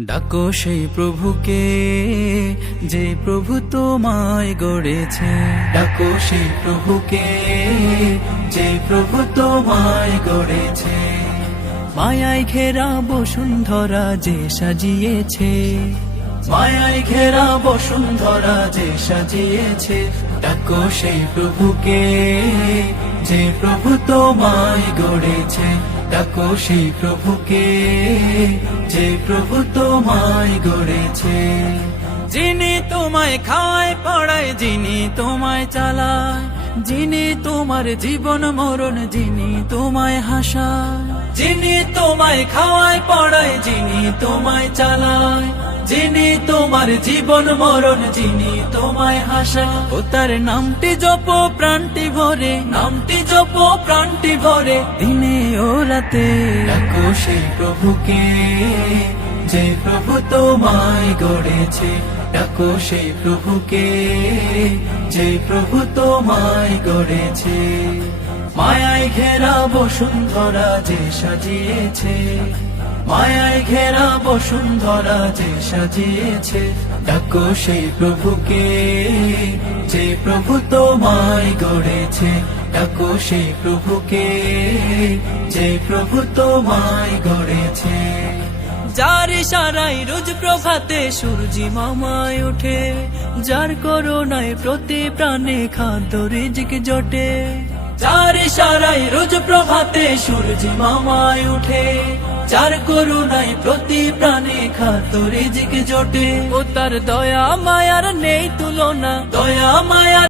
ডাকো সেই প্রভুকে যে প্রভু তোমায় গড়েছে। ডাকো সেই প্রভুকে যে প্রভু তোমায় গড়েছে। মায়ায় ঘেরা বসুন্ধরা যে সাজিয়েছে। মায়ায় ঘেরা বসুন্ধরা যে সাজিয়েছে। ডাকো সেই প্রভুকে যে প্রভু তোমায় গড়েছে। ডাকো সেই প্রভুকে যে প্রভু তোমায় গড়েছে। যিনি তোমায় খাওয়ায় পড়ায়, যিনি তোমায় চালায়, যিনি তোমার জীবন মরণ, যিনি তোমায় হাসায়। যিনি তোমায় খাওয়ায় পড়ায়, যিনি তোমায় চালায়, যিনি তোমার জীবন মরণ, যিনি তোমায় হাসায়। ও তার নামটি জপ প্রাণটি ভরে, নামটি জপ প্রাণটি ভরে, দিনে ও রাতে। ডাকো সেই প্রভুকে যে প্রভু তোমায় গড়েছে। ডাকো সেই প্রভুকে যে প্রভু তোমায় গড়েছে। মায়ায় ঘেরা বসুন্ধরা যে সাজিয়েছে। মায়ায় ঘেরা বসুন্ধরা যে সাজিয়েছে। ডাকো সেই প্রভুকে যে প্রভু তোমায় গড়েছে। ডাকো সেই প্রভুকে যে প্রভু তোমায় গড়েছে। যার ইশারায় রোজ প্রভাতে সূর্য মামায় ওঠে, যার করুণায় প্রতি প্রাণে খাদ্য রিজিক জোটে। যার ইশারায় রোজ প্রভাতে সূর্য মামায় ওঠে, যার করুণায় প্রতি প্রাণে খাদ্য রিজিক জোটে। ও তার দয়া মায়ার নেই তুলনা, দয়া মায়া